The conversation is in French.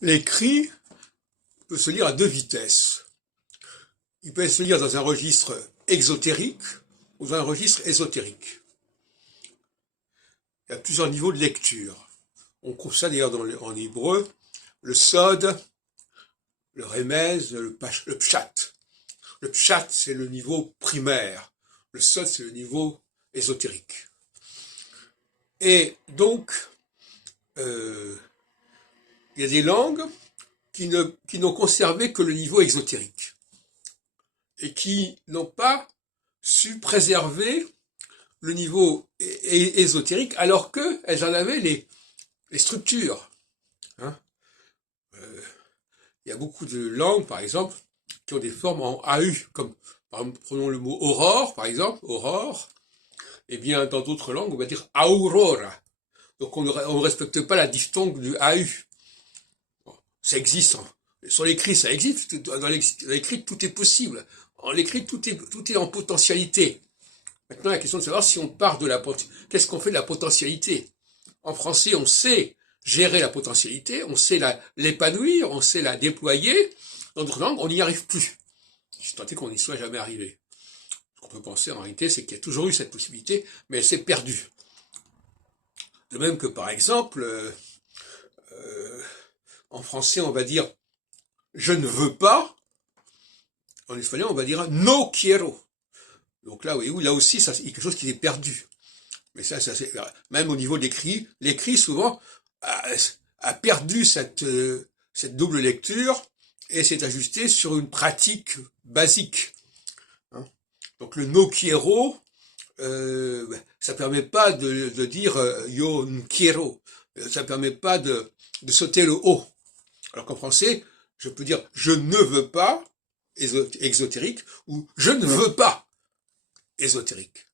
L'écrit peut se lire à deux vitesses. Il peut se lire dans un registre exotérique ou dans un registre ésotérique. Il y a plusieurs niveaux de lecture. On trouve ça d'ailleurs en hébreu, le sod, le remez, le pshat. Le pshat, c'est le niveau primaire. Le sod, c'est le niveau ésotérique. Et donc, il y a des langues qui n'ont conservé que le niveau exotérique et qui n'ont pas su préserver le niveau ésotérique alors qu'elles en avaient les structures. Hein. Il y a beaucoup de langues, par exemple, qui ont des formes en AU, comme par exemple, prenons le mot aurore, par exemple, aurore. Eh bien, dans d'autres langues, on va dire aurora. Donc on ne respecte pas la diphtongue du AU. Bon, ça existe. Sur l'écrit, ça existe. Dans l'écrit, tout est possible. En l'écrit, tout est en potentialité. Maintenant, la question de savoir si on part de qu'est-ce qu'on fait de la potentialité? En français, on sait gérer la potentialité, on sait l'épanouir, on sait la déployer. Dans d'autres langues, on n'y arrive plus. Je suis tenté qu'on n'y soit jamais arrivé. Ce qu'on peut penser, en réalité, c'est qu'il y a toujours eu cette possibilité, mais elle s'est perdue. De même que, par exemple, en français, on va dire « je ne veux pas ». En espagnol, on va dire « no quiero ». Donc là, oui, là aussi, ça, il y a quelque chose qui est perdu. Mais ça même au niveau de l'écrit souvent a perdu cette double lecture et s'est ajusté sur une pratique basique. Hein. Donc le no quiero, ça permet pas de dire yo quiero, ça permet pas de sauter le o. Alors qu'en français, je peux dire je ne veux pas exotérique ou je ne veux pas ésotérique.